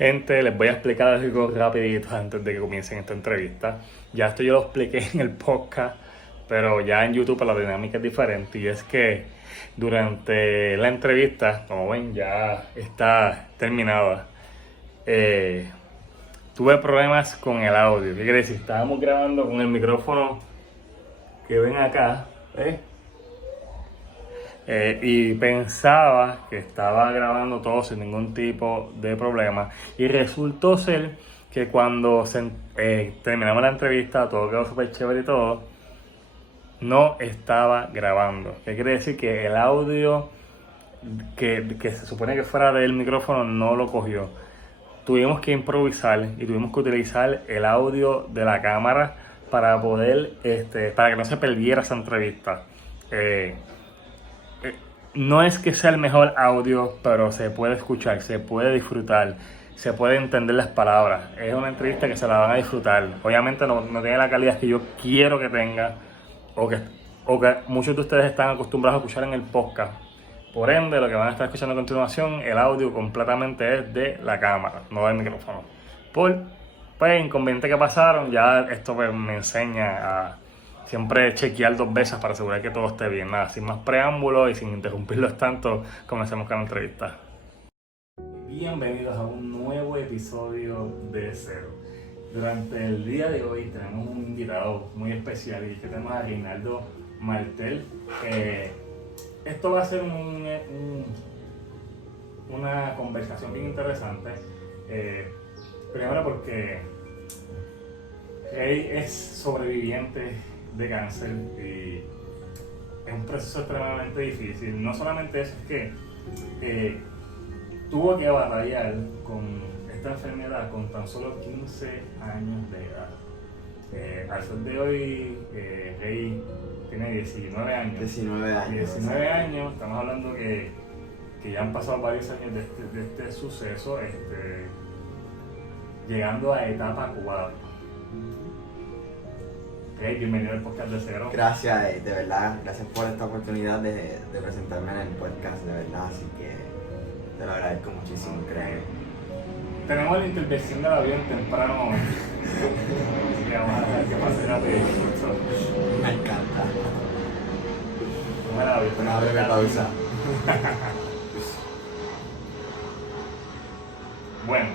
Gente, les voy a explicar algo rapidito antes de que comiencen esta entrevista. Ya esto yo lo expliqué en el podcast, pero ya en YouTube la dinámica es diferente. Y es que durante la entrevista, como ven, ya está terminada. Tuve problemas con el audio. ¿Qué quiere decir? Estábamos grabando con el micrófono que ven acá, ¿ves? Y pensaba que estaba grabando todo sin ningún tipo de problema. Y resultó ser que cuando terminamos la entrevista, todo quedó súper chévere y todo, no estaba grabando. ¿Qué quiere decir? Que el audio que se supone que fuera del micrófono no lo cogió. Tuvimos que improvisar y tuvimos que utilizar el audio de la cámara para poder, para que no se perdiera esa entrevista. No es que sea el mejor audio, pero se puede escuchar, se puede disfrutar, se puede entender las palabras. Es una entrevista que se la van a disfrutar. Obviamente no tiene la calidad que yo quiero que tenga o que muchos de ustedes están acostumbrados a escuchar en el podcast. Por ende, lo que van a estar escuchando a continuación, el audio completamente es de la cámara, no del micrófono. Por inconvenientes que pasaron, ya esto me enseña a siempre chequear 2 veces para asegurar que todo esté bien. Nada, sin más preámbulos y sin interrumpirlos tanto, comencemos con la entrevista. Bienvenidos a un nuevo episodio de Cero. Durante el día de hoy tenemos un invitado muy especial y que tenemos a Reinaldo Martel. Esto va a ser una conversación bien interesante. Primero porque él es sobreviviente de cáncer y es un proceso extremadamente difícil. No solamente eso, es que tuvo que batallar con esta enfermedad con tan solo 15 años de edad. Al sol de hoy, Rey tiene 19 años. 19 años, estamos hablando que ya han pasado varios años de este suceso, llegando a etapa 4. Bienvenido al podcast de Cero. Gracias, de verdad, gracias por esta oportunidad de presentarme en el podcast, de verdad, así que te lo agradezco muchísimo, créeme. Tenemos la intervención del avión temprano hoy, así que vamos a dejar que pase rapidito. Me encanta. Una breve pausa. Bueno,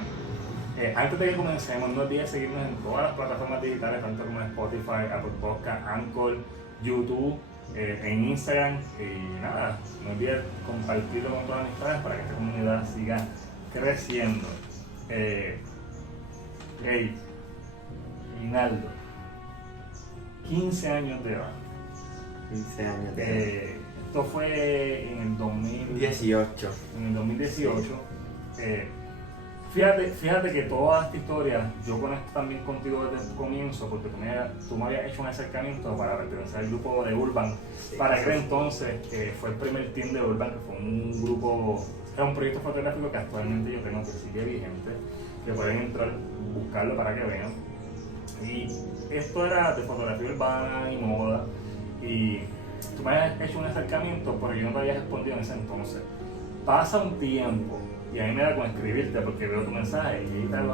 antes de que comencemos, no olvides seguirnos en todas las plataformas digitales, tanto como en Spotify, Apple Podcast, Anchor, YouTube, en Instagram. Y nada, no olvides compartirlo con todas las amistades para que esta comunidad siga creciendo. Reinaldo, 15 años de edad. 15 años de edad. Esto fue en el 18. En el 2018. Fíjate que toda esta historia, yo conecto también contigo desde el comienzo, porque tú me habías hecho un acercamiento para pertenecer al grupo de Urban. Sí, Para aquel entonces, fue el primer team de Urban, que fue un grupo, era un proyecto fotográfico que actualmente yo tengo, que sigue vigente, que pueden entrar, buscarlo para que vean. Y esto era de fotografía urbana y moda, y tú me habías hecho un acercamiento, pero yo no te había respondido en ese entonces. Pasa un tiempo, y a mí me da con escribirte porque veo tu mensaje y tal,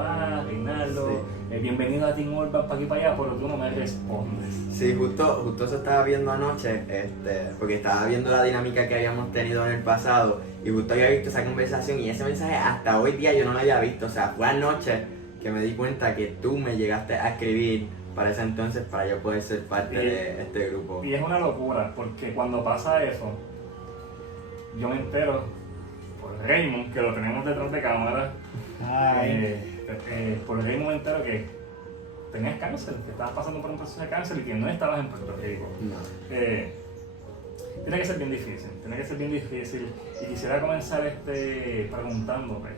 Reinaldo, sí. Bienvenido a Team Urban para aquí para allá, pero tú no me respondes. Sí, justo se estaba viendo anoche, porque estaba viendo la dinámica que habíamos tenido en el pasado y justo había visto esa conversación y ese mensaje hasta hoy día yo no lo había visto, o sea, fue anoche que me di cuenta que tú me llegaste a escribir para ese entonces para yo poder ser parte de este grupo. Y es una locura porque cuando pasa eso, yo me entero por Raymond, que lo tenemos detrás de cámara. Por Raymond me entero que tenías cáncer, que estabas pasando por un proceso de cáncer y que no estabas en Puerto Rico. No. Tiene que ser bien difícil. Y quisiera comenzar preguntándote,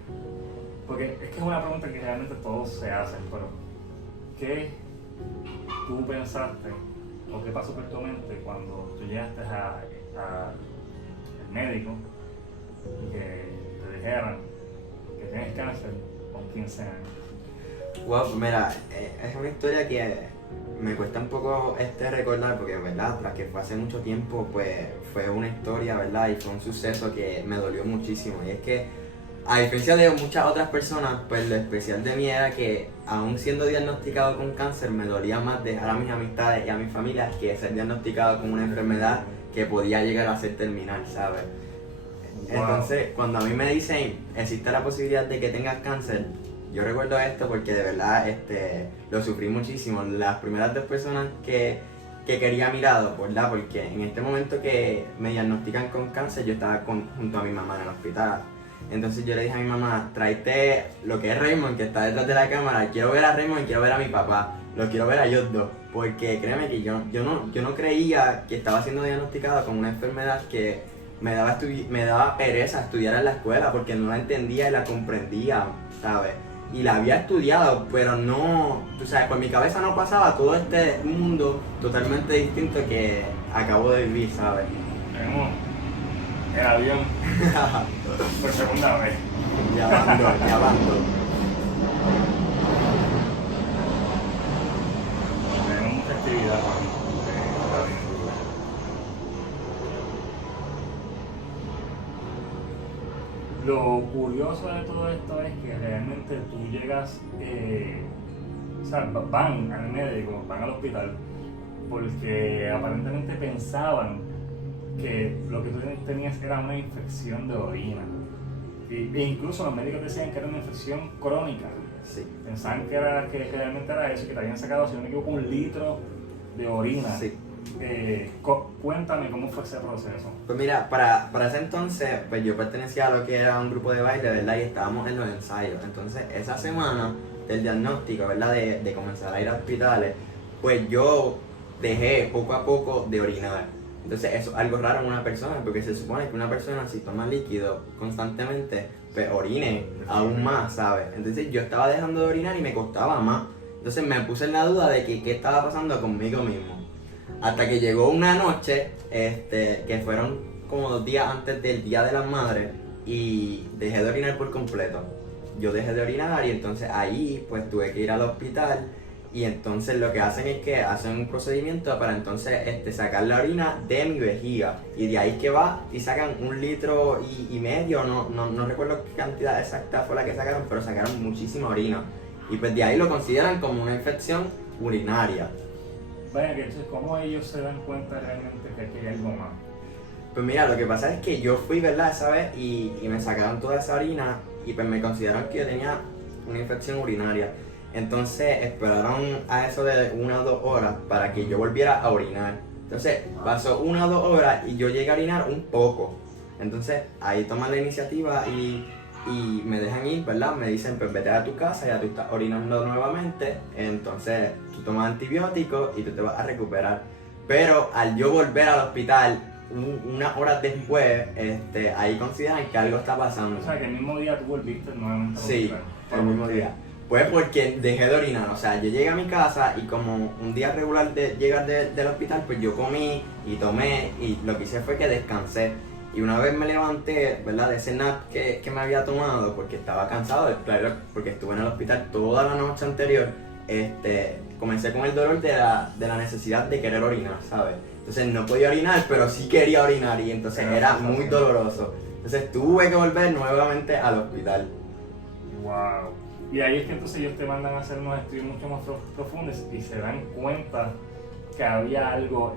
porque es que es una pregunta que realmente todos se hacen, pero ¿qué tú pensaste o qué pasó por tu mente cuando tú llegaste al médico y que te dijeran que tienes cáncer con 15 años? Wow, pues mira, es una historia que me cuesta un poco recordar porque, verdad, tras que fue hace mucho tiempo, pues fue una historia, verdad, y fue un suceso que me dolió muchísimo. Y es que A diferencia de muchas otras personas, pues lo especial de mí era que, aún siendo diagnosticado con cáncer, me dolía más dejar a mis amistades y a mi familia que ser diagnosticado con una enfermedad que podía llegar a ser terminal, ¿sabes? Wow. Entonces, cuando a mí me dicen, existe la posibilidad de que tengas cáncer, yo recuerdo esto porque de verdad lo sufrí muchísimo. Las primeras 2 personas que quería a mi lado, ¿verdad? Porque en este momento que me diagnostican con cáncer, yo estaba junto a mi mamá en el hospital. Entonces yo le dije a mi mamá, tráete lo que es Raymond, que está detrás de la cámara. Quiero ver a Raymond y quiero ver a mi papá. Los quiero ver a ellos dos. Porque créeme que yo no creía que estaba siendo diagnosticado con una enfermedad que me daba pereza estudiar en la escuela porque no la entendía y la comprendía, ¿sabes? Y la había estudiado, pero no, tú sabes, por mi cabeza no pasaba todo este mundo totalmente distinto que acabo de vivir, ¿sabes? Tenemos el avión por segunda vez. Ya bando. Tenemos mucha actividad. Lo curioso de todo esto es que realmente tú llegas, o sea, van al médico, van al hospital, porque aparentemente pensaban que lo que tú tenías era una infección de orina. E incluso los médicos decían que era una infección crónica. Sí. Pensaban que realmente era eso, que te habían sacado, si no me equivoco, 1 litro de orina. Sí. Cuéntame cómo fue ese proceso. Pues mira, para ese entonces, pues yo pertenecía a lo que era un grupo de baile, ¿verdad? Y estábamos en los ensayos. Entonces, esa semana del diagnóstico, ¿verdad? De comenzar a ir a hospitales, pues yo dejé poco a poco de orinar. Entonces, eso es algo raro en una persona, porque se supone que una persona, si toma líquido constantemente, pues orine aún más, ¿sabes? Entonces, yo estaba dejando de orinar y me costaba más. Entonces, me puse en la duda de que qué estaba pasando conmigo mismo. Hasta que llegó una noche, que fueron como 2 días antes del Día de las Madres, y dejé de orinar por completo. Yo dejé de orinar y entonces ahí pues tuve que ir al hospital, y entonces lo que hacen es que hacen un procedimiento para entonces sacar la orina de mi vejiga, y de ahí que va y sacan 1,5 litros, no recuerdo qué cantidad exacta fue la que sacaron, pero sacaron muchísima orina, y pues de ahí lo consideran como una infección urinaria. Vaya, que entonces, ¿cómo ellos se dan cuenta realmente que aquí hay algo más? Pues mira, lo que pasa es que yo fui, ¿verdad? Esa vez y me sacaron toda esa orina, y pues me consideraron que yo tenía una infección urinaria. Entonces esperaron a eso de 1 o 2 horas para que yo volviera a orinar. Entonces pasó 1 o 2 horas y yo llegué a orinar un poco. Entonces ahí toman la iniciativa y me dejan ir, ¿verdad? Me dicen, pues vete a tu casa, ya tú estás orinando nuevamente, entonces tú tomas antibióticos y tú te vas a recuperar. Pero al yo volver al hospital, unas horas después, ahí consideran que algo está pasando. O sea, que el mismo día tú volviste nuevamente al Sí, hospital. el mismo día. Pues porque dejé de orinar, o sea, yo llegué a mi casa y como un día regular de llegar del hospital, pues yo comí y tomé, y lo que hice fue que descansé. Y una vez me levanté, ¿verdad? De ese nap que me había tomado, porque estaba cansado, claro, porque estuve en el hospital toda la noche anterior, comencé con el dolor de la necesidad de querer orinar, ¿sabes? Entonces no podía orinar, pero sí quería orinar, y entonces era muy doloroso. Entonces tuve que volver nuevamente al hospital. Wow. Y ahí es que entonces ellos te mandan a hacer unos estudios mucho más profundos y se dan cuenta que había algo.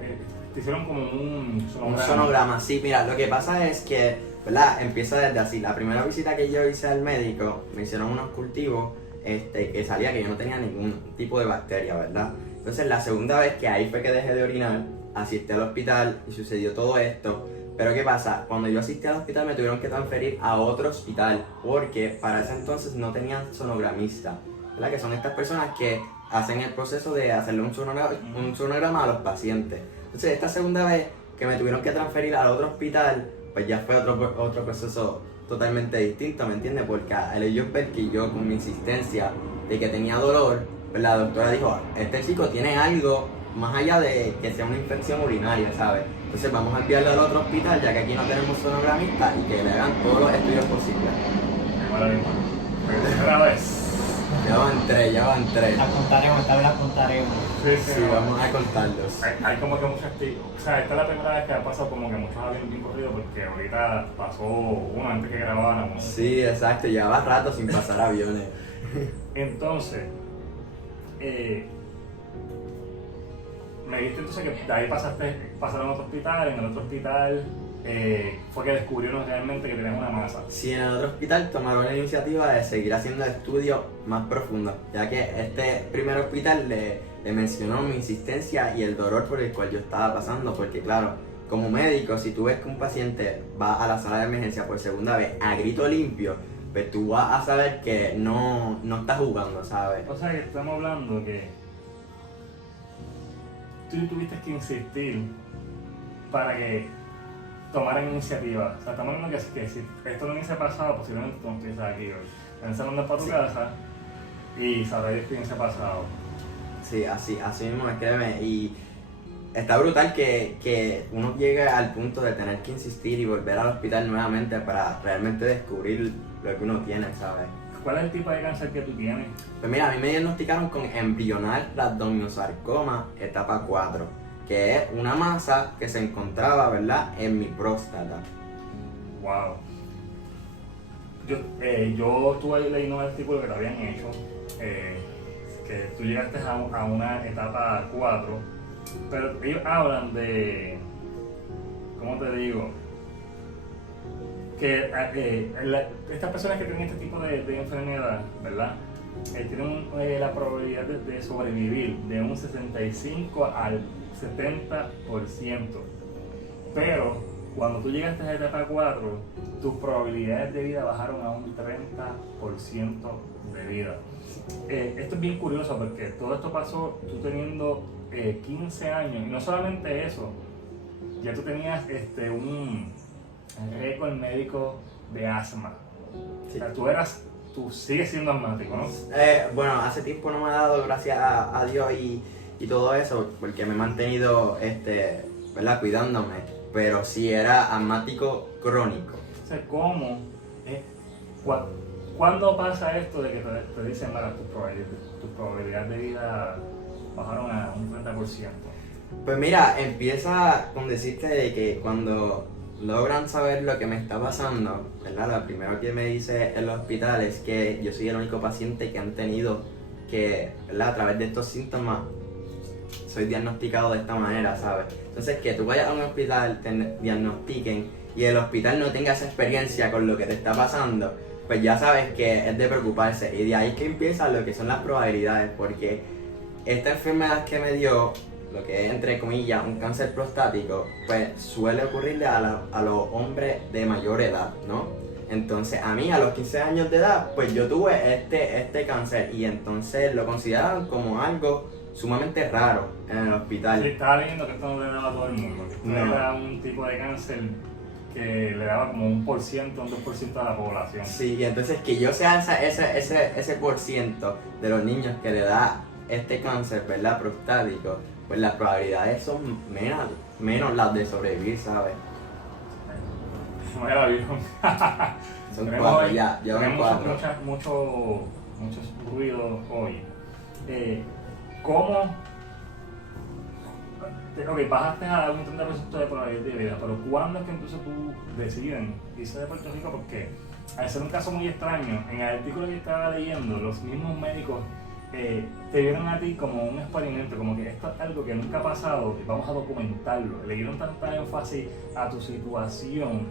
Te hicieron como un sonograma. Un sonograma, sí, mira, lo que pasa es que, ¿verdad? Empieza desde así. La primera visita que yo hice al médico, me hicieron unos cultivos, que salía que yo no tenía ningún tipo de bacteria, ¿verdad? Entonces la segunda vez que ahí fue que dejé de orinar, asistí al hospital y sucedió todo esto. Pero ¿qué pasa? Cuando yo asistí al hospital me tuvieron que transferir a otro hospital, porque para ese entonces no tenían sonogramista, ¿verdad? Que son estas personas que hacen el proceso de hacerle un sonograma a los pacientes. Entonces esta segunda vez que me tuvieron que transferir al otro hospital, pues ya fue otro proceso totalmente distinto, ¿me entiendes? Porque al ellos ver que yo, con mi insistencia de que tenía dolor, pues la doctora dijo, este chico tiene algo más allá de que sea una infección urinaria, ¿sabes? Entonces vamos a enviarlo al otro hospital, ya que aquí no tenemos sonogramista, y que le hagan todos los estudios posibles. Qué maravilla. Otra vez. Ya van ya van tres. La contaremos, esta vez la contaremos. Sí, vamos a contarlos. Hay como que muchos tipos. O sea, esta es la primera vez que ha pasado como que muchos aviones bien corridos porque ahorita pasó uno antes que grabáramos. Sí, exacto, llevaba rato sin pasar aviones. Entonces, me dijiste entonces que de ahí pasaron a otro hospital, en el otro hospital fue que descubrieron realmente que tenían una masa. Sí, en el otro hospital tomaron la iniciativa de seguir haciendo estudios más profundos, ya que este primer hospital le mencionó mi insistencia y el dolor por el cual yo estaba pasando, porque claro, como médico, si tú ves que un paciente va a la sala de emergencia por segunda vez a grito limpio, pues tú vas a saber que no estás jugando, ¿sabes? O sea que estamos hablando que tú tuviste que insistir para que tomaran iniciativa. O sea, estamos hablando que si esto no hubiese pasado, posiblemente tú no estuvieses aquí hoy. Estás hablando para tu casa y sabrás qué hubiese pasado. Sí, así mismo es, créeme, y está brutal que uno llegue al punto de tener que insistir y volver al hospital nuevamente para realmente descubrir lo que uno tiene, ¿sabes? ¿Cuál es el tipo de cáncer que tú tienes? Pues mira, a mí me diagnosticaron con embrional rhabdomyosarcoma etapa 4, que es una masa que se encontraba, ¿verdad?, en mi próstata. Wow. Yo estuve leyendo un artículo que te habían hecho, que tú llegaste a una etapa 4, pero ellos hablan de, ¿cómo te digo? Que estas personas que tienen este tipo de enfermedad, ¿verdad? Tienen la probabilidad de sobrevivir de un 65 al 70%. Pero cuando tú llegaste a la etapa 4, tus probabilidades de vida bajaron a un 30% de vida. Esto es bien curioso porque todo esto pasó tú teniendo 15 años, y no solamente eso, ya tú tenías un récord médico de asma. Sí. O sea, tú sigues siendo asmático, ¿no? Bueno, hace tiempo no me ha dado, gracias a Dios y todo eso, porque me he mantenido, ¿verdad?, cuidándome, pero sí era asmático crónico. O sea, ¿cómo? ¿Cuándo pasa esto de que te dicen, mira, tus probabilidades de vida bajaron a un 30%? Pues mira, empieza con decirte de que cuando logran saber lo que me está pasando, ¿verdad? Lo primero que me dice el hospital es que yo soy el único paciente que han tenido que, ¿verdad?, a través de estos síntomas soy diagnosticado de esta manera, ¿sabes? Entonces, que tú vayas a un hospital, te diagnostiquen y el hospital no tenga esa experiencia con lo que te está pasando, pues ya sabes que es de preocuparse, y de ahí que empiezan lo que son las probabilidades, porque esta enfermedad que me dio, lo que es entre comillas un cáncer prostático, pues suele ocurrirle a los hombres de mayor edad, ¿no? Entonces a mí a los 15 años de edad, pues yo tuve este cáncer, y entonces lo consideraron como algo sumamente raro en el hospital. Sí, estaba leyendo que esto no le daba a todo el mundo, que esto No. era un tipo de cáncer que le daba como un 2% a la población. Sí, y entonces que yo sea ese por ciento de los niños que le da este cáncer, ¿verdad?, prostático, pues las probabilidades son menos las de sobrevivir, ¿sabes? No era bien. Son 4, ya van tenemos 4. muchos ruidos hoy. ¿Cómo? Ok, bajaste a un 30% de probabilidad de vida, pero ¿cuándo es que entonces tú deciden irse de Puerto Rico? Porque al ser un caso muy extraño, en el artículo que estaba leyendo, los mismos médicos te vieron a ti como un experimento, como que esto es algo que nunca ha pasado y vamos a documentarlo. Le dieron tanta énfasis a tu situación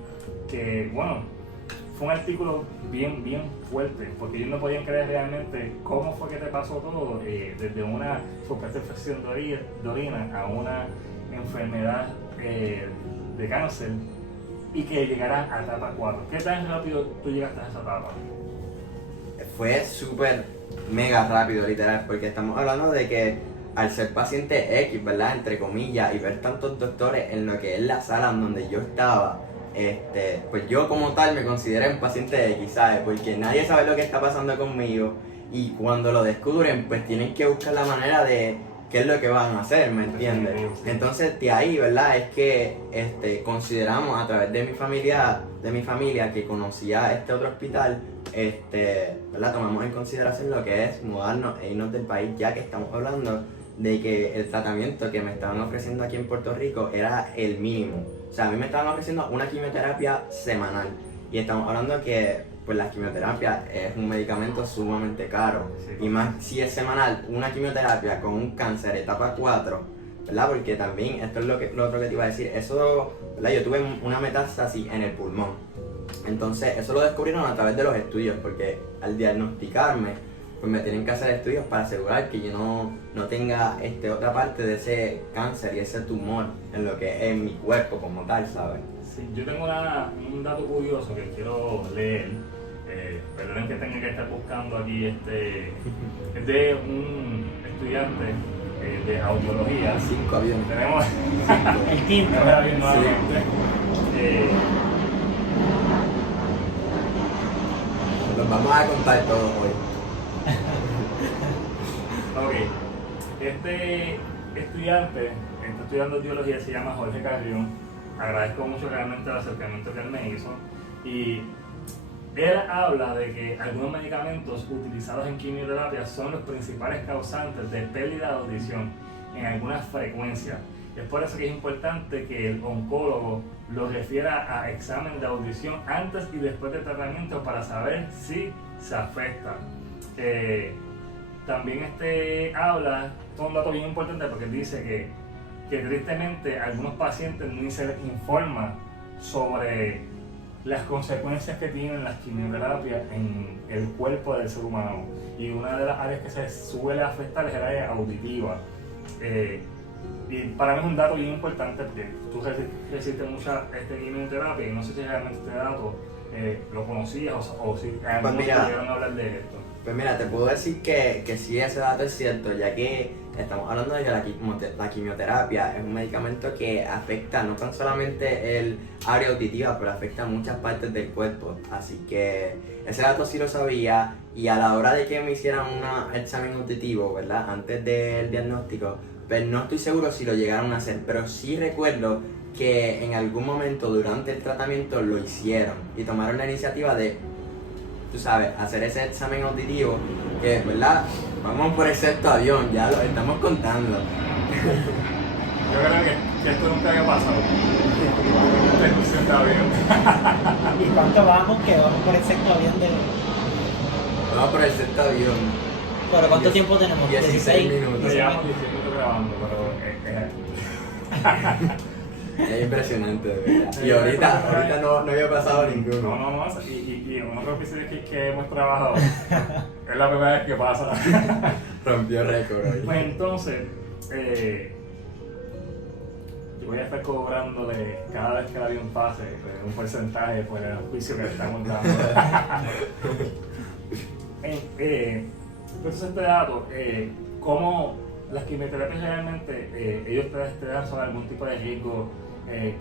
que, bueno, fue un artículo bien fuerte, porque ellos no podían creer realmente cómo fue que te pasó todo, desde una supuesta infección de orina a una enfermedad de cáncer, y que llegara a etapa 4. ¿Qué tan rápido tú llegaste a esa etapa? Fue súper mega rápido, literal, porque estamos hablando de que al ser paciente X, ¿verdad?, entre comillas, y ver tantos doctores en lo que es la sala en donde yo estaba, pues yo como tal me consideré un paciente X, ¿sabes? Porque nadie sabe lo que está pasando conmigo, y cuando lo descubren, pues tienen que buscar la manera de qué es lo que van a hacer, ¿me entiendes? Sí. Entonces de ahí, ¿verdad?, es que consideramos a través de mi familia que conocía este otro hospital, ¿verdad? Tomamos en consideración lo que es mudarnos e irnos del país, ya que estamos hablando de que el tratamiento que me estaban ofreciendo aquí en Puerto Rico era el mínimo. O sea, a mí me estaban ofreciendo una quimioterapia semanal y estamos hablando que pues la quimioterapia es un medicamento sumamente caro, y más si es semanal, una quimioterapia con un cáncer etapa 4, ¿verdad? Porque también, esto es lo otro que te iba a decir, eso, ¿verdad? Yo tuve una metástasis en el pulmón, entonces eso lo descubrieron a través de los estudios, porque al diagnosticarme, pues me tienen que hacer estudios para asegurar que yo no tenga otra parte de ese cáncer y ese tumor en lo que es en mi cuerpo como tal, ¿sabes? Sí, yo tengo un dato curioso que quiero leer. Perdonen que tenga que estar buscando aquí, es de un estudiante de audiología. 5 aviones. Tenemos El quinto. tenemos el avión nuevamente. Los vamos a contar todos hoy. Ok, este estudiante está estudiando audiología, se llama Jorge Carrión. Agradezco mucho realmente el acercamiento que él me hizo. Y él habla de que algunos medicamentos utilizados en quimioterapia son los principales causantes de pérdida de audición en algunas frecuencias. Es por eso que es importante que el oncólogo lo refiera a examen de audición antes y después del tratamiento para saber si se afecta. También habla, esto es un dato bien importante porque dice que tristemente a algunos pacientes ni se les informa sobre las consecuencias que tienen las quimioterapias en el cuerpo del ser humano. Y una de las áreas que se suele afectar es el área auditiva. Y para mí es un dato bien importante porque tú recibiste mucha quimioterapia y no sé si realmente este dato lo conocías o si algunos pudieron hablar de esto. Pues mira, te puedo decir que sí, ese dato es cierto, ya que estamos hablando de que la quimioterapia es un medicamento que afecta no tan solamente el área auditiva, pero afecta muchas partes del cuerpo. Así que ese dato sí lo sabía, y a la hora de que me hicieran un examen auditivo, ¿verdad? Antes del diagnóstico, pues no estoy seguro si lo llegaron a hacer, pero sí recuerdo que en algún momento durante el tratamiento lo hicieron y tomaron la iniciativa de, tú sabes, hacer ese examen auditivo, que, ¿verdad? Vamos por el sexto avión, ya lo estamos contando. Yo creo que esto nunca había pasado. Este sexto avión. ¿Y cuánto vamos? Que vamos por el sexto avión de... Vamos por el sexto avión. ¿Pero cuánto tiempo tenemos? 16 Nos minutos. llevamos 10 minutos grabando, pero Es impresionante, de verdad. Y ahorita no había pasado ninguno. No, y en otros episodios que hemos trabajado, es la primera vez que pasa. Rompió récord hoy. Pues entonces, yo voy a estar cobrándole cada vez que el avión pase un porcentaje por el juicio que le estamos dando. Entonces este dato, cómo las quimioterapias realmente, ellos te dan sobre algún tipo de riesgo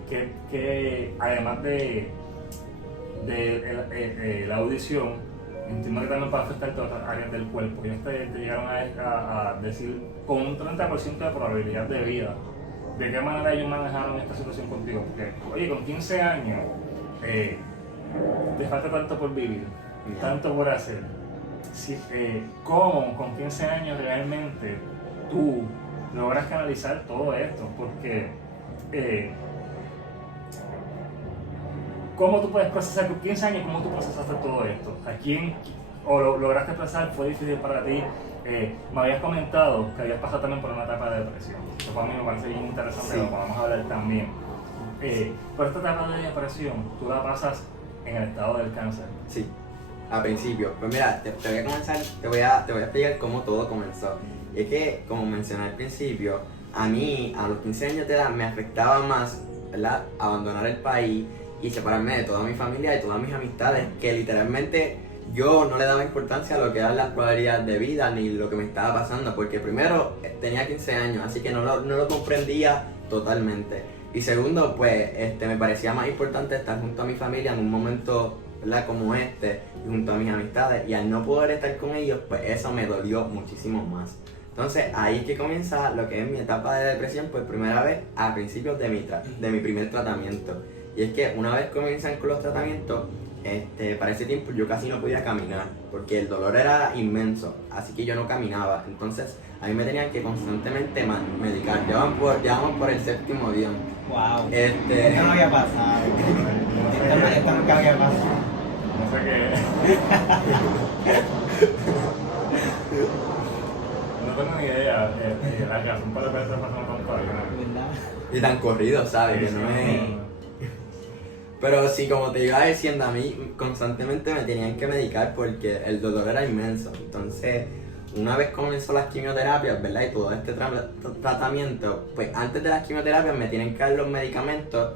que además de la audición, entiendo que también puede afectar todas las áreas del cuerpo. Ellos te llegaron a decir con un 30% de probabilidad de vida. ¿De qué manera ellos manejaron esta situación contigo? Porque, oye, con 15 años te falta tanto por vivir, tanto por hacer. ¿Cómo con 15 años realmente tú logras canalizar todo esto? Porque ¿cómo tú puedes procesar con 15 años? ¿Cómo tú procesaste todo esto? ¿A quién o lo lograste procesar? ¿Fue difícil para ti? Me habías comentado que habías pasado también por una etapa de depresión. Eso para mí me parece bien interesante, Sí. Lo podamos hablar también. Por esta etapa de depresión, tú la pasas en el estado del cáncer. Sí, a principio. Pues mira, te voy a comenzar, te voy a explicar cómo todo comenzó. Y es que, como mencioné al principio, a mí, a los 15 años de edad, me afectaba más, ¿verdad?, abandonar el país y separarme de toda mi familia y todas mis amistades, que literalmente yo no le daba importancia a lo que eran las probabilidades de vida ni lo que me estaba pasando, porque primero tenía 15 años, así que no lo comprendía totalmente. Y segundo, pues me parecía más importante estar junto a mi familia en un momento, ¿verdad?, como este, y junto a mis amistades, y al no poder estar con ellos, pues eso me dolió muchísimo más. Entonces ahí que comienza lo que es mi etapa de depresión, por primera vez a principios de mi primer tratamiento. Y es que una vez comienzan con los tratamientos, para ese tiempo yo casi no podía caminar, porque el dolor era inmenso, así que yo no caminaba. Entonces a mí me tenían que constantemente medicar. Ya vamos por el 7º día. Wow. Esto no había pasado. Esto nunca había pasado. No sé qué. No tengo ni idea. La razón por la que está pasando tanto ¿Verdad? Y tan corrido, ¿sabes? Que no es... Pero sí, como te iba diciendo, a mí constantemente me tenían que medicar porque el dolor era inmenso. Entonces, una vez comenzó las quimioterapias, ¿verdad? Y todo este tratamiento, pues antes de las quimioterapias me tienen que dar los medicamentos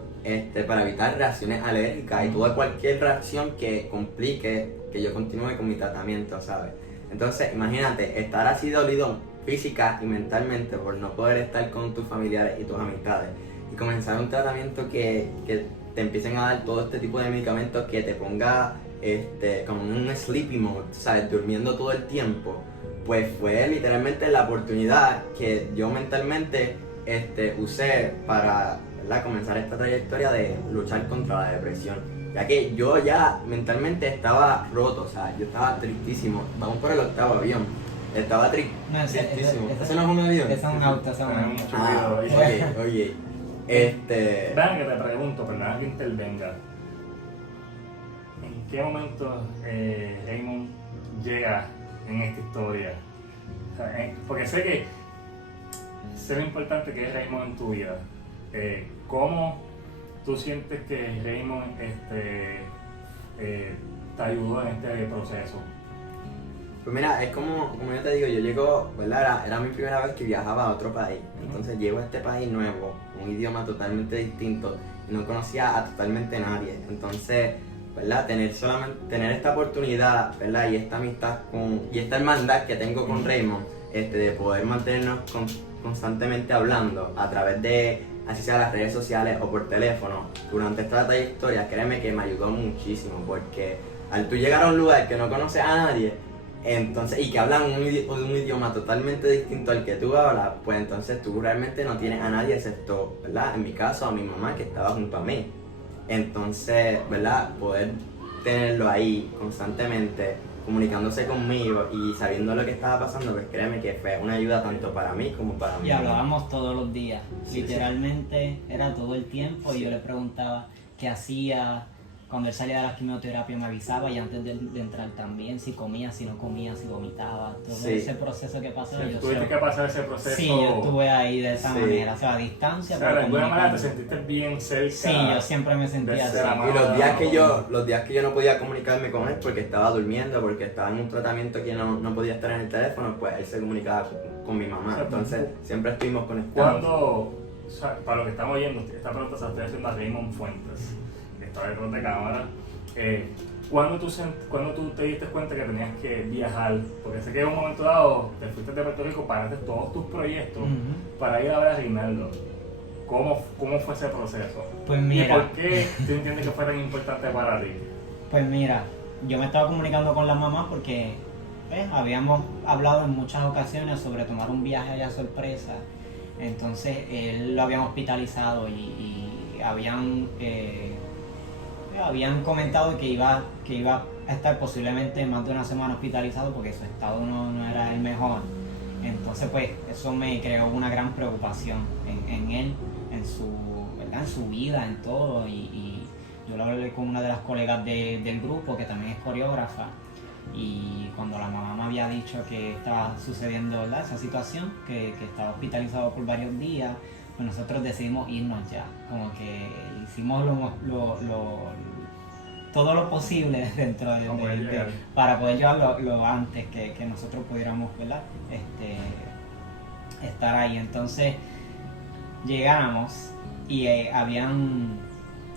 para evitar reacciones alérgicas y toda cualquier reacción que complique que yo continúe con mi tratamiento, ¿sabes? Entonces, imagínate, estar así dolido física y mentalmente por no poder estar con tus familiares y tus amistades y comenzar un tratamiento que te empiecen a dar todo este tipo de medicamentos que te ponga como en un sleepy mode, ¿sabes? Durmiendo todo el tiempo, pues fue literalmente la oportunidad que yo mentalmente usé para, ¿verdad?, comenzar esta trayectoria de luchar contra la depresión, ya que yo ya mentalmente estaba roto, o sea, yo estaba tristísimo. Vamos por el 8º avión. Estaba tristísimo. ¿Ese no es un avión? Ese es un auto, ese es un auto. Ah, oye. Vean que te pregunto, perdona que intervenga. ¿En qué momento Raymond llega en esta historia? O sea, porque sé lo importante que es Raymond en tu vida. ¿Cómo tú sientes que Raymond te ayudó en este proceso? Pues mira, es como yo te digo, yo llego, ¿verdad? Era mi primera vez que viajaba a otro país. Entonces llego a este país nuevo, un idioma totalmente distinto, y no conocía a totalmente nadie. Entonces, ¿verdad? Tener esta oportunidad, ¿verdad? Y esta amistad y esta hermandad que tengo con Raymond, de poder mantenernos constantemente hablando a través de, así sea las redes sociales o por teléfono, durante esta trayectoria, créeme que me ayudó muchísimo, porque al tú llegar a un lugar que no conoces a nadie, entonces, y que hablan un idioma totalmente distinto al que tú hablas, pues entonces tú realmente no tienes a nadie excepto, ¿verdad? En mi caso, a mi mamá que estaba junto a mí. Entonces, ¿verdad? Poder tenerlo ahí constantemente, comunicándose conmigo y sabiendo lo que estaba pasando, pues créeme que fue una ayuda tanto para mí como para mí. Y hablábamos todos los días, Sí, literalmente era todo el tiempo, y yo le preguntaba qué hacía. Cuando él salía de la quimioterapia me avisaba, y antes de entrar también, si comía, si no comía, si vomitaba, todo ese proceso que pasó. Sí, tuviste que pasar ese proceso. Sí, yo estuve ahí de esa manera, o sea, a distancia. O sea, de alguna manera te sentiste bien cerca. Sí, yo siempre me sentía así. Y los días que yo no podía comunicarme con él porque estaba durmiendo, porque estaba en un tratamiento que no podía estar en el teléfono, pues él se comunicaba con mi mamá. Entonces siempre estuvimos conectados. O sea, para los que estamos oyendo, esta pregunta se la estoy haciendo a Raymond Fuentes, que está detrás de cámara. ¿Cuándo tú te diste cuenta que tenías que viajar? Porque sé que en un momento dado te fuiste de Puerto Rico, paraste todos tus proyectos para ir a ver a Reinaldo. ¿Cómo fue ese proceso? Pues mira. ¿Y por qué tú entiendes que fue tan importante para ti? Pues mira, yo me estaba comunicando con la mamá porque habíamos hablado en muchas ocasiones sobre tomar un viaje allá sorpresa. Entonces él lo habían hospitalizado y habían comentado que iba a estar posiblemente más de una semana hospitalizado porque su estado no era el mejor. Entonces pues eso me creó una gran preocupación en él, en su vida, en todo. Y yo lo hablé con una de las colegas del grupo, que también es coreógrafa, y cuando la mamá me había dicho que estaba sucediendo, ¿verdad?, esa situación, que estaba hospitalizado por varios días, pues nosotros decidimos irnos ya, como que hicimos todo lo posible dentro para poder llevarlo lo antes que nosotros pudiéramos, ¿verdad?, estar ahí. Entonces llegamos y habían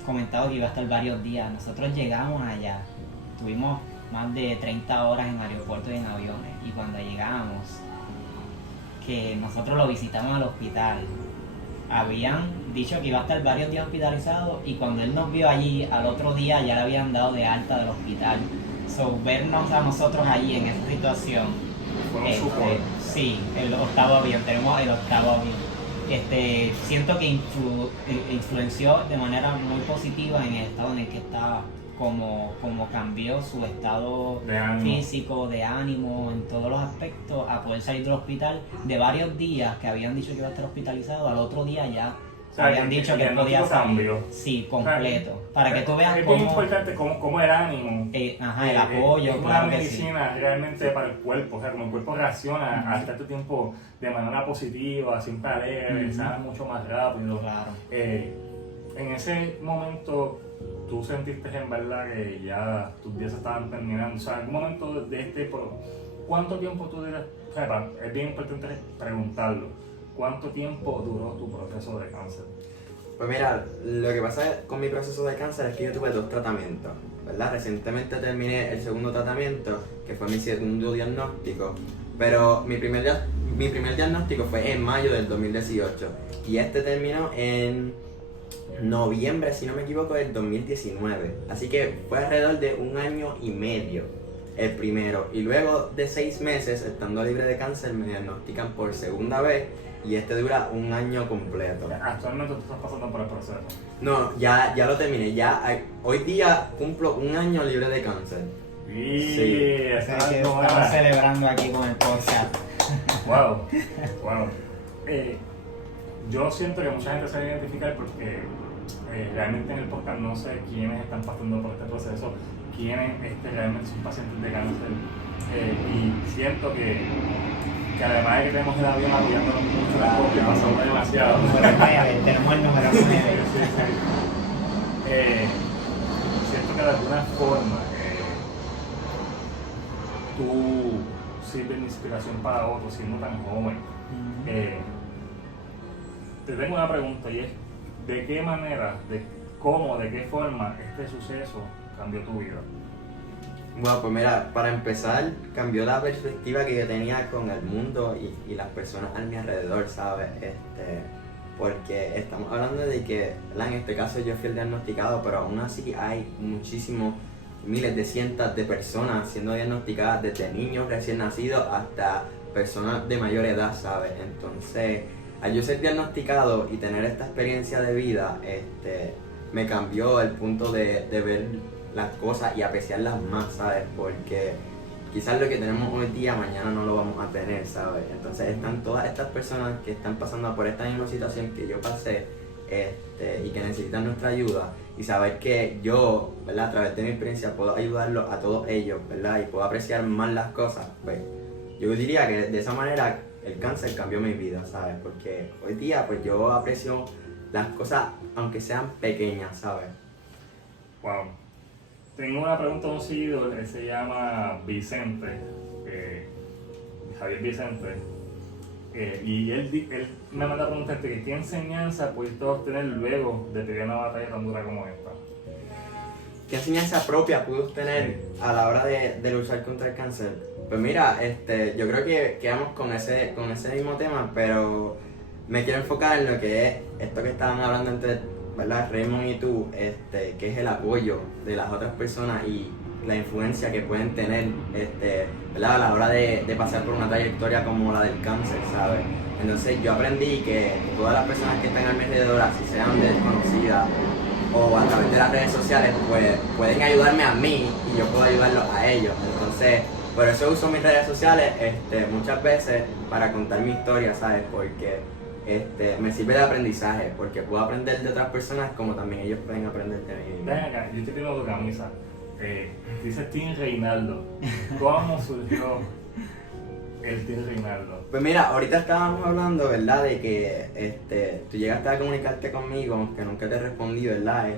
comentado que iba a estar varios días. Nosotros llegamos allá, tuvimos más de 30 horas en aeropuertos y en aviones, y cuando llegamos, que nosotros lo visitamos al hospital, habían dicho que iba a estar varios días hospitalizado, y cuando él nos vio allí, al otro día ya le habían dado de alta del hospital. So, vernos a nosotros allí en esa situación, sí, el 8º avión, tenemos el 8º avión. Siento que influenció de manera muy positiva en el estado en el que estaba. cómo cambió su estado De ánimo. físico, de ánimo, en todos los aspectos, a poder salir del hospital de varios días que habían dicho que iba a estar hospitalizado, al otro día ya O sea, habían dicho que el él podía diagnóstico salir. cambió. Sí, completo. Para que tú veas es bien cómo... importante cómo el ánimo, el apoyo, es una claro que sí. medicina realmente para el cuerpo, o sea, como el cuerpo reacciona a tanto tiempo de manera positiva, siempre alegre, Ujú. sana mucho más rápido. Claro. En ese momento, tú sentiste en verdad que ya tus días se estaban terminando, o sea, en algún momento ¿cuánto tiempo tú dirás? O sea, es bien importante preguntarlo, ¿cuánto tiempo duró tu proceso de cáncer? Pues mira, lo que pasa con mi proceso de cáncer es que yo tuve 2 tratamientos, ¿verdad? Recientemente terminé el segundo tratamiento, que fue mi segundo diagnóstico, pero mi primer diagnóstico fue en mayo del 2018 y este terminó en noviembre, si no me equivoco, del 2019. Así que fue alrededor de 1 año y medio el primero. Y luego de 6 meses, estando libre de cáncer, me diagnostican por segunda vez y este dura 1 año completo. Actualmente tú estás pasando por el proceso. No, ya lo terminé. Hoy día cumplo 1 año libre de cáncer. Y Sí. esa Que es nueva. estamos celebrando aquí con el podcast. Wow, wow. Yo siento que mucha gente se va a identificar porque realmente en el podcast no sé quiénes están pasando por este proceso, quiénes realmente son pacientes de cáncer. Y siento que además de que tenemos el avión apoyándonos mucho, porque pasamos demasiado. Tenemos el número 9. Sí, sí. Siento que de alguna forma tú sirves de inspiración para otros siendo tan joven. Te tengo una pregunta y es, ¿de qué manera, de qué forma este suceso cambió tu vida? Bueno, pues mira, para empezar, cambió la perspectiva que yo tenía con el mundo y las personas a mi alrededor, ¿sabes? Porque estamos hablando de que, ¿verdad? En este caso yo fui el diagnosticado, pero aún así hay muchísimos, miles de cientos de personas siendo diagnosticadas, desde niños recién nacidos hasta personas de mayor edad, ¿sabes? Entonces, al yo ser diagnosticado y tener esta experiencia de vida, me cambió el punto de ver las cosas y apreciarlas más, ¿sabes? Porque quizás lo que tenemos hoy día, mañana no lo vamos a tener, ¿sabes? Entonces están todas estas personas que están pasando por esta misma situación que yo pasé, y que necesitan nuestra ayuda, y saber que yo, ¿verdad? A través de mi experiencia puedo ayudarlos a todos ellos, ¿verdad? Y puedo apreciar más las cosas, pues yo diría que de esa manera el cáncer cambió mi vida, ¿sabes? Porque hoy día pues yo aprecio las cosas aunque sean pequeñas, ¿sabes? Wow. Tengo una pregunta de un seguidor, él se llama Vicente, Javier Vicente, y él me manda a preguntarte que qué enseñanza pudiste obtener luego de tener una batalla tan dura como esta. ¿Qué enseñanza propia pude obtener a la hora de luchar contra el cáncer? Pues mira, yo creo que quedamos con ese mismo tema, pero me quiero enfocar en lo que es esto que estaban hablando entre, ¿verdad? Raymond y tú, que es el apoyo de las otras personas y la influencia que pueden tener, ¿verdad? A la hora de pasar por una trayectoria como la del cáncer, ¿sabes? Entonces yo aprendí que todas las personas que están a mi alrededor, así sean desconocidas o a través de las redes sociales, pues pueden ayudarme a mí y yo puedo ayudarlos a ellos. Entonces, por eso uso mis redes sociales muchas veces para contar mi historia, ¿sabes? Porque me sirve de aprendizaje, porque puedo aprender de otras personas como también ellos pueden aprender de mí. Ven acá, yo estoy viendo tu camisa. Dice Team Reinaldo. ¿Cómo surgió el Team Reinaldo? Pues mira, ahorita estábamos hablando, ¿verdad? De que tú llegaste a comunicarte conmigo, que nunca te respondí, ¿verdad?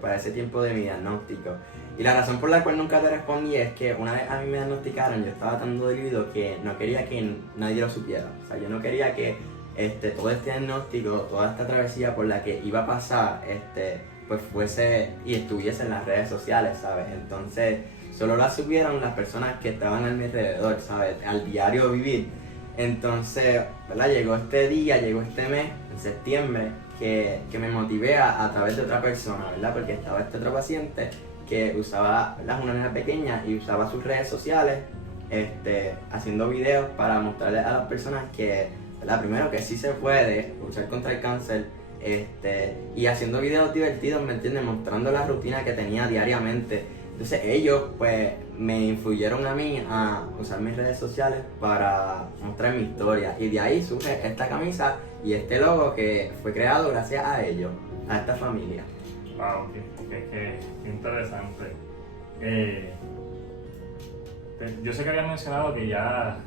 Para ese tiempo de mi diagnóstico. Y la razón por la cual nunca te respondí es que una vez a mí me diagnosticaron, yo estaba tan dolido que no quería que nadie lo supiera. O sea, yo no quería que todo este diagnóstico, toda esta travesía por la que iba a pasar, pues fuese y estuviese en las redes sociales, ¿sabes? Entonces, solo la supieron las personas que estaban a mi alrededor, ¿sabes? Al diario vivir. Entonces, ¿verdad? Llegó este día, llegó este mes, en septiembre, que me motivé a través de otra persona, ¿verdad? Porque estaba este otro paciente que usaba, ¿verdad? Una nena pequeña y usaba sus redes sociales, haciendo videos para mostrarles a las personas que, ¿verdad? Primero que sí se puede luchar contra el cáncer, y haciendo videos divertidos, ¿me entiendes? Mostrando la rutina que tenía diariamente. Entonces ellos pues me influyeron a mí a usar mis redes sociales para mostrar mi historia, y de ahí surge esta camisa y este logo que fue creado gracias a ellos, a esta familia. Wow, qué interesante. Yo sé que habías mencionado que ya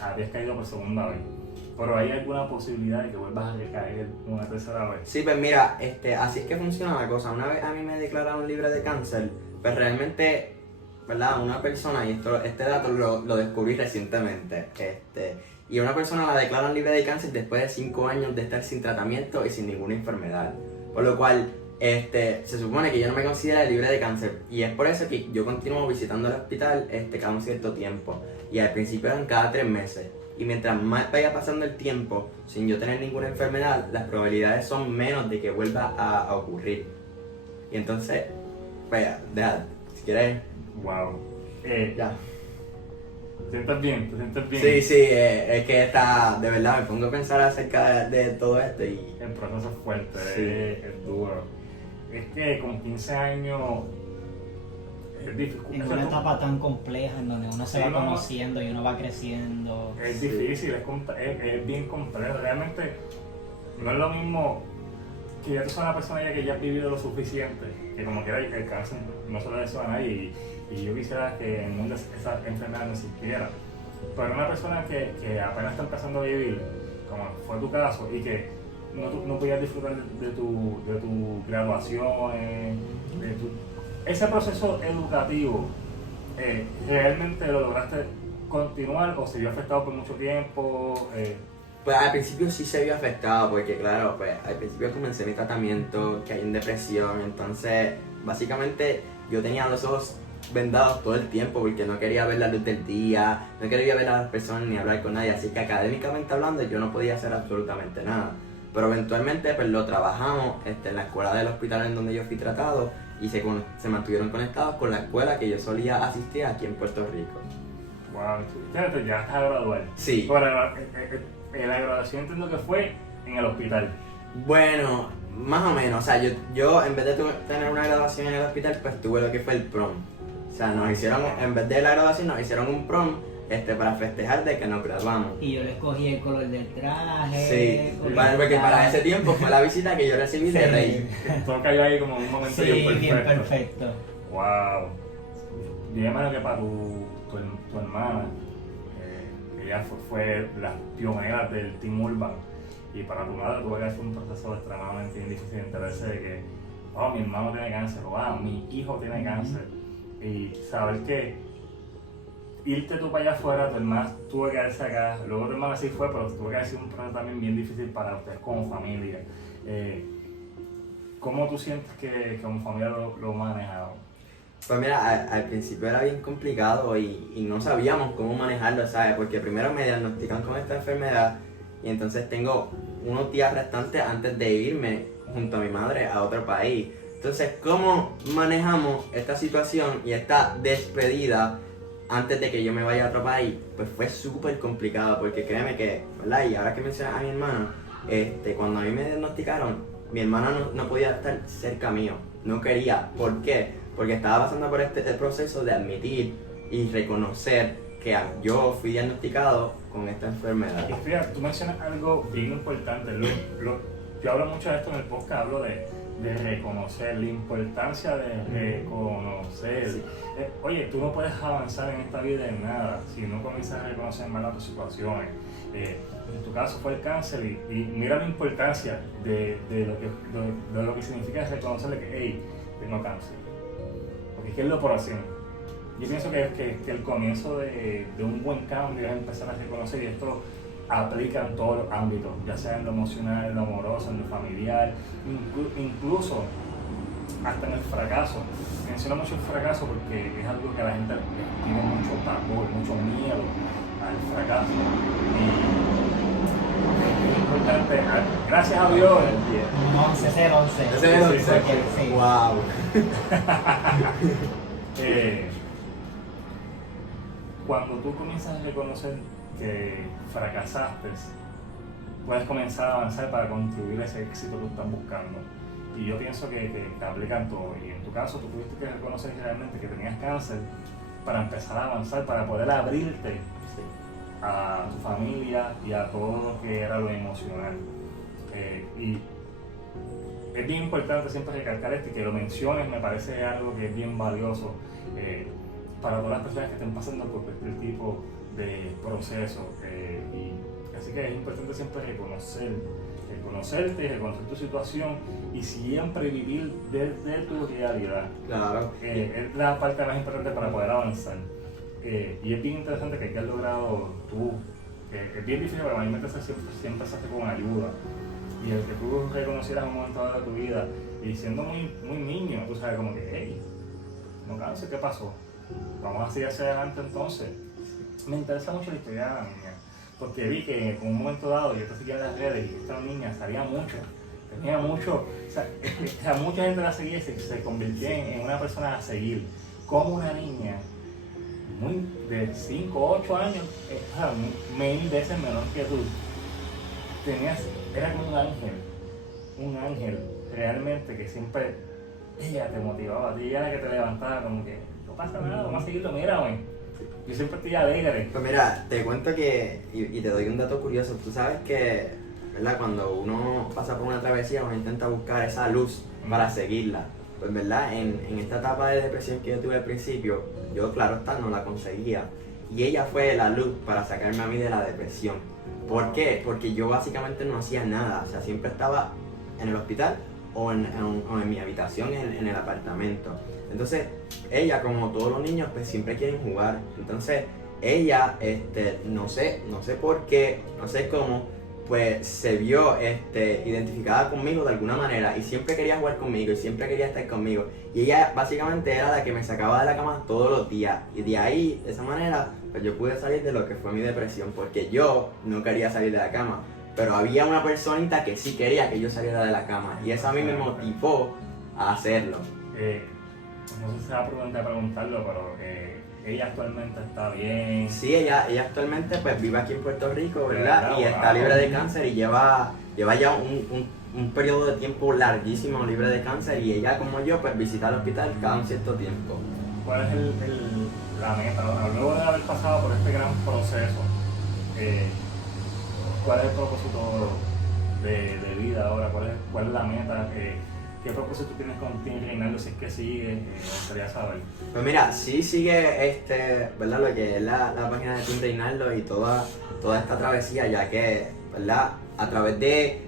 habías caído por segunda vez, pero ¿hay alguna posibilidad de que vuelvas a recaer una tercera vez? Sí, pues mira, así es que funciona la cosa. Una vez a mí me declararon libre de cáncer, pues realmente, ¿verdad? Una persona, y este dato lo descubrí recientemente, y a una persona la declaran libre de cáncer después de 5 años de estar sin tratamiento y sin ninguna enfermedad. Por lo cual, se supone que yo no me considero libre de cáncer, y es por eso que yo continúo visitando el hospital cada un cierto tiempo, y al principio eran cada 3 meses. Y mientras más vaya pasando el tiempo sin yo tener ninguna enfermedad, las probabilidades son menos de que vuelva a ocurrir. Y entonces, pues, deja, si quieres. Wow. Ya. ¿Te sientes bien? ¿Te sientes bien? Sí, es que de verdad, me pongo a pensar acerca de todo esto y... El proceso es fuerte, Sí. es duro. Es que con 15 años es difícil. En una etapa tan compleja en donde uno se Sí, va no, conociendo y uno va creciendo. Es Sí. difícil, es bien complejo. Realmente no es lo mismo que ya tú seas una persona ya que ya has vivido lo suficiente, que como quiera el cáncer no se lo deseo a nadie, y yo quisiera que en el mundo esa enfermedad no existiera. Pero una persona que apenas está empezando a vivir, como fue tu caso, y que no podías disfrutar de tu graduación, ese proceso educativo, ¿realmente lo lograste continuar o se vio afectado por mucho tiempo? Pues al principio sí se vio afectado, porque claro, pues al principio comencé mi tratamiento, caí en depresión, entonces básicamente yo tenía los ojos vendados todo el tiempo porque no quería ver la luz del día, no quería ver a las personas ni hablar con nadie, así que académicamente hablando yo no podía hacer absolutamente nada. Pero eventualmente pues lo trabajamos en la escuela del hospital en donde yo fui tratado, y se mantuvieron conectados con la escuela que yo solía asistir aquí en Puerto Rico. Wow, fíjate, ya estás graduado. Sí. Pero la graduación entiendo que fue en el hospital. Bueno, más o menos, o sea, yo en vez de tener una graduación en el hospital, pues tuve lo que fue el prom. O sea, nos hicieron, en vez de la graduación, nos hicieron un prom para festejar de que nos graduamos. Y yo le escogí el color del traje. Sí, con porque para ese tiempo fue la visita que yo recibí de Sí. Rey. Todo cayó ahí como un momento Sí, bien bien perfecto. perfecto. Wow. Yo imagino que para tu hermana, ella fue la pionera del Team Urban, y para tu madre tuvo que ser un proceso extremadamente difícil enterarse de que, oh, mi hermano tiene cáncer, o mi hijo tiene cáncer, y saber que irte tú para allá afuera, tu hermana tuvo que quedarse acá, luego tu hermana sí fue, pero tuvo que haber sido un proceso también bien difícil para ustedes como familia. ¿Cómo tú sientes que como familia lo manejaron? Pues mira, al principio era bien complicado y no sabíamos cómo manejarlo, ¿sabes? Porque primero me diagnostican con esta enfermedad, y entonces tengo unos días restantes antes de irme junto a mi madre a otro país. Entonces, ¿cómo manejamos esta situación y esta despedida antes de que yo me vaya a otro país? Pues fue súper complicado, porque créeme que, ¿verdad? Y ahora que mencionas a mi hermana, cuando a mí me diagnosticaron, mi hermana no podía estar cerca mío, no quería. ¿Por qué? Porque estaba pasando por este proceso de admitir y reconocer que yo fui diagnosticado con esta enfermedad. Y fíjate, tú mencionas algo bien importante. Yo hablo mucho de esto en el podcast, hablo de reconocer, la importancia de reconocer. Sí. Oye, tú no puedes avanzar en esta vida en nada si no comienzas a reconocer más tus situaciones. En tu caso fue el cáncer, y mira la importancia de lo que significa reconocerle que, hey, tengo cáncer. Porque es que es la operación. Yo pienso que el comienzo de un buen cambio es empezar a reconocer, y esto aplica en todos los ámbitos, ya sea en lo emocional, en lo amoroso, en lo familiar, incluso hasta en el fracaso. Menciono mucho el fracaso porque es algo que la gente tiene mucho pavor, mucho miedo al fracaso. Y es importante, gracias a Dios. 11, 011. Ese es el Sí, once. sí. Wow. Cuando tú comienzas a reconocer que fracasaste, puedes comenzar a avanzar para construir ese éxito que tú estás buscando. Y yo pienso que aplican todo. Y en tu caso, tú tuviste que reconocer realmente que tenías cáncer para empezar a avanzar, para poder abrirte a tu familia y a todo lo que era lo emocional. Y es bien importante siempre recalcar esto y que lo menciones, me parece algo que es bien valioso para todas las personas que estén pasando por este tipo de proceso. Así que es importante siempre reconocerte y reconocer tu situación y siempre vivir desde tu realidad. Claro. Es la parte más importante para poder avanzar. Y es bien interesante que hayas logrado tú. Es bien difícil, pero mayormente siempre se hace con ayuda. Y el que tú reconocieras un momento dado de tu vida y siendo muy, muy niño, tú sabes, como que, hey, no cáncer, ¿qué pasó? Vamos a seguir hacia adelante entonces. Me interesa mucho la historia de la niña, porque vi que en un momento dado yo te seguía en las redes y esta niña sabía mucho, tenía mucho, o sea, mucha gente la seguía y se convirtió en una persona a seguir. Como una niña muy de 5 o 8 años, o sea, 1000 veces menor que tú, era como un ángel realmente que siempre ella te motivaba a ti, ella era la que te levantaba como que no pasa nada, vamos a seguirlo, mírame. Yo siempre estoy alegre. Pues mira, te cuento que, y te doy un dato curioso, tú sabes que, ¿verdad? Cuando uno pasa por una travesía, uno intenta buscar esa luz para seguirla. Pues, ¿verdad? En esta etapa de depresión que yo tuve al principio, yo, claro está, no la conseguía. Y ella fue la luz para sacarme a mí de la depresión. ¿Por qué? Porque yo básicamente no hacía nada, o sea, siempre estaba en el hospital o en mi habitación en el apartamento. Entonces, ella, como todos los niños, pues siempre quieren jugar. Entonces, ella, no sé por qué, no sé cómo, pues se vio identificada conmigo de alguna manera y siempre quería jugar conmigo y siempre quería estar conmigo. Y ella básicamente era la que me sacaba de la cama todos los días. Y de ahí, de esa manera, pues yo pude salir de lo que fue mi depresión, porque yo no quería salir de la cama. Pero había una personita que sí quería que yo saliera de la cama y eso a mí me motivó a hacerlo. No sé si se va a preguntarlo, pero ella actualmente está bien. Sí, ella actualmente pues vive aquí en Puerto Rico, ¿verdad? Y está libre de cáncer y lleva ya un periodo de tiempo larguísimo libre de cáncer y ella como yo pues visita el hospital cada un cierto tiempo. ¿Cuál es la meta? Luego de haber pasado por este gran proceso, ¿cuál es el propósito de vida ahora? ¿Cuál es la meta? ¿Qué propósito tienes con Team Reinaldo si es que sigue? Me gustaría saber. Pues mira, sí sigue ¿verdad? Lo que es la página de Team Reinaldo y toda esta travesía, ya que, ¿verdad? A través de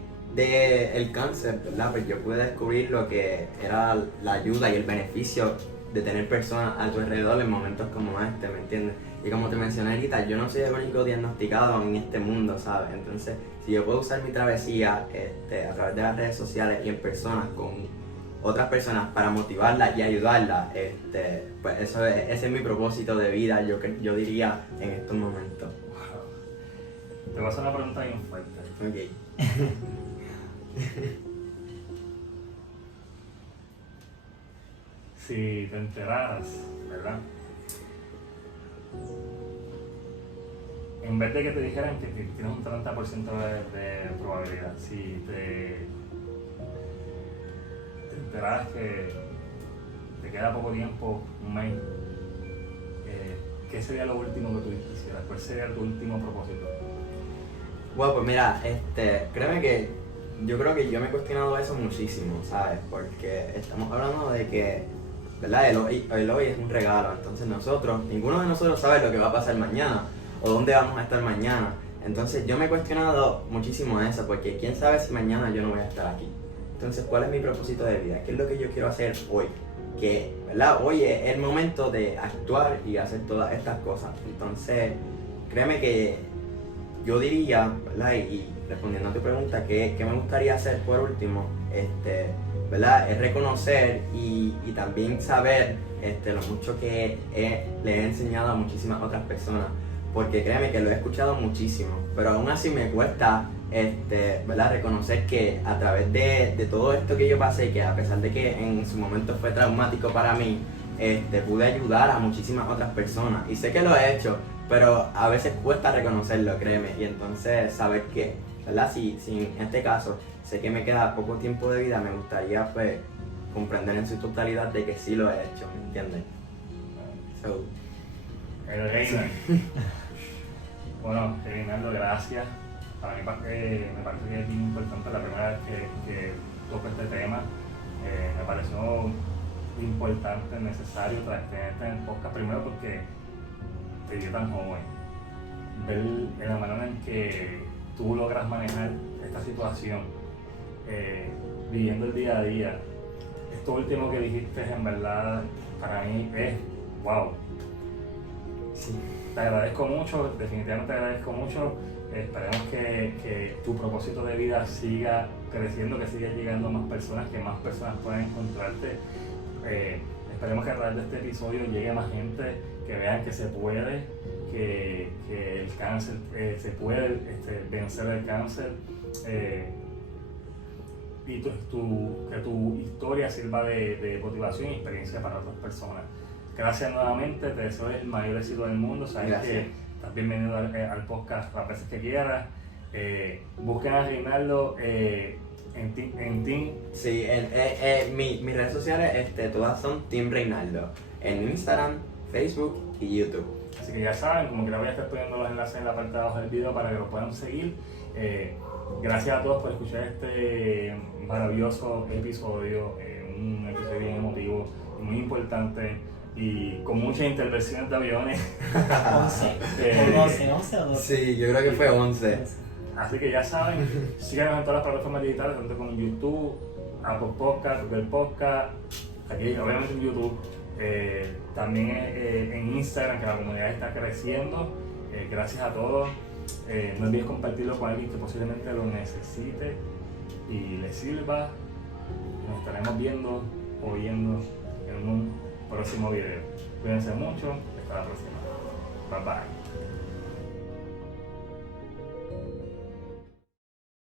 el cáncer, ¿verdad? Pues yo pude descubrir lo que era la ayuda y el beneficio de tener personas a tu alrededor en momentos como este, ¿me entiendes? Y como te mencioné ahorita, yo no soy el único diagnosticado en este mundo, ¿sabes? Entonces, si yo puedo usar mi travesía a través de las redes sociales y en personas con otras personas para motivarlas y ayudarlas, pues ese es mi propósito de vida, yo diría, en estos momentos. Wow. Te voy a hacer una pregunta bien fuerte. Ok. Si te enteraras, ¿verdad? En vez de que te dijeran que tienes un 30% de probabilidad, si te enteraras que te queda poco tiempo, un mes, ¿qué sería lo último que tú quisieras? ¿Cuál sería tu último propósito? Bueno, pues mira, créeme que yo creo que yo me he cuestionado eso muchísimo, ¿sabes? Porque estamos hablando de que, ¿verdad? El hoy es un regalo, entonces ninguno de nosotros sabe lo que va a pasar mañana o dónde vamos a estar mañana. Entonces yo me he cuestionado muchísimo eso, porque quién sabe si mañana yo no voy a estar aquí. Entonces, ¿cuál es mi propósito de vida? ¿Qué es lo que yo quiero hacer hoy? Que, ¿verdad? Hoy es el momento de actuar y hacer todas estas cosas. Entonces, créeme que yo diría, ¿verdad? Y respondiendo a tu pregunta, ¿qué me gustaría hacer por último? ¿Verdad? Es reconocer y también saber lo mucho que le he enseñado a muchísimas otras personas. Porque créeme que lo he escuchado muchísimo, pero aún así me cuesta ¿verdad? Reconocer que a través de todo esto que yo pasé, que a pesar de que en su momento fue traumático para mí, pude ayudar a muchísimas otras personas. Y sé que lo he hecho, pero a veces cuesta reconocerlo, créeme. Y entonces saber que ¿verdad? Si en este caso sé que me queda poco tiempo de vida, me gustaría pues comprender en su totalidad de que sí lo he hecho, ¿me entiendes? So, El Reina. Bueno, Reinaldo, gracias. Para mí me parece que es bien importante la primera vez que toco este tema. Me pareció importante, necesario tenerte en el podcast, primero porque te vi tan joven. Ver en la manera en que tú logras manejar esta situación, viviendo el día a día. Esto último que dijiste, en verdad, para mí es wow. sí. Te agradezco mucho, definitivamente te agradezco mucho. Esperemos que tu propósito de vida siga creciendo, que siga llegando a más personas, que más personas puedan encontrarte. Esperemos que a través de este episodio llegue más gente, que vean que se puede, que el cáncer se puede vencer el cáncer. Y que tu historia sirva de motivación y experiencia para otras personas. Gracias nuevamente, te deseo el mayor éxito del mundo. Sabes Gracias. que estás bienvenido al podcast las veces que quieras. Busquen a Reinaldo en Team. Sí, mis redes sociales todas son Team Reinaldo, en Instagram, Facebook y YouTube. Así que ya saben, como que la voy a estar poniendo los enlaces en la parte de abajo del video para que lo puedan seguir. Gracias a todos por escuchar este maravilloso episodio, un episodio bien emotivo y muy importante y con muchas intervenciones de aviones. 11 o 12. Sí, yo creo que fue 11. Así que ya saben, síganos en todas las plataformas digitales, tanto como YouTube, Apple Podcast, Google Podcast, aquí obviamente en YouTube, también en Instagram, que la comunidad está creciendo. Gracias a todos. No olvides compartirlo con alguien que posiblemente lo necesite y le sirva. Nos estaremos viendo, oyendo en un próximo video. Cuídense mucho, hasta la próxima. Bye bye.